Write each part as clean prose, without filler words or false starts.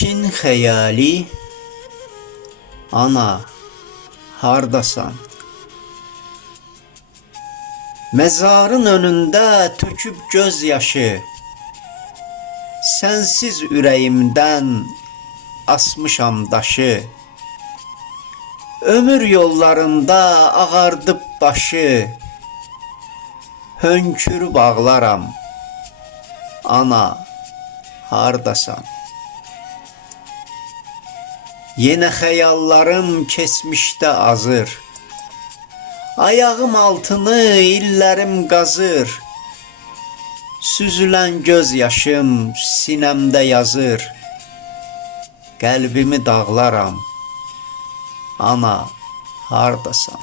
Elçin xəyali, ana, hardasan? Məzarın önündə töküb göz yaşı, sənsiz ürəyimdən asmışam daşı. Ömür yollarında ağardıb başı, hönkürüb ağlaram, ana, hardasan? Yenə xəyallarım keçmişdə azır, ayağım altını illərim qazır. Süzülən göz yaşım sinəmdə yazır, qəlbimi dağlaram, ana, hardasan?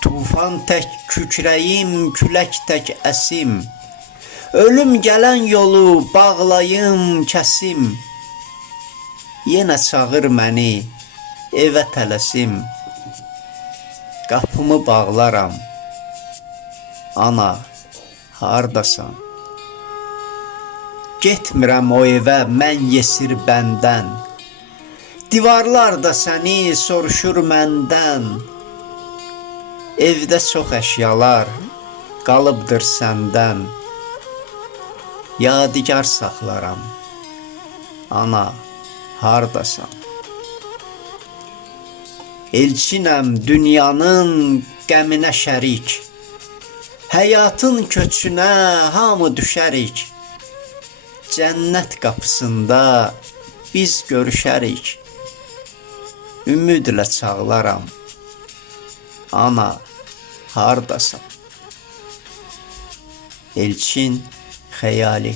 Tufan tək kükrəyim, külək tək əsim, ölüm gələn yolu bağlayım, kəsim. Yenə çağır məni, evə tələsim, qapımı bağlaram, ana, hardasan? Getmirəm o evə mən yesir bəndən, divarlar da səni soruşur məndən. Evdə çox əşyalar qalıbdır səndən, yadigar saxlaram, ana, hardasan? Elçinəm dünyanın qəminə şərik, həyatın köçünə hamı düşərik. Cənnət qapısında biz görüşərik, ümidlə çağlaram, ana, hardasan? Elçin xəyali.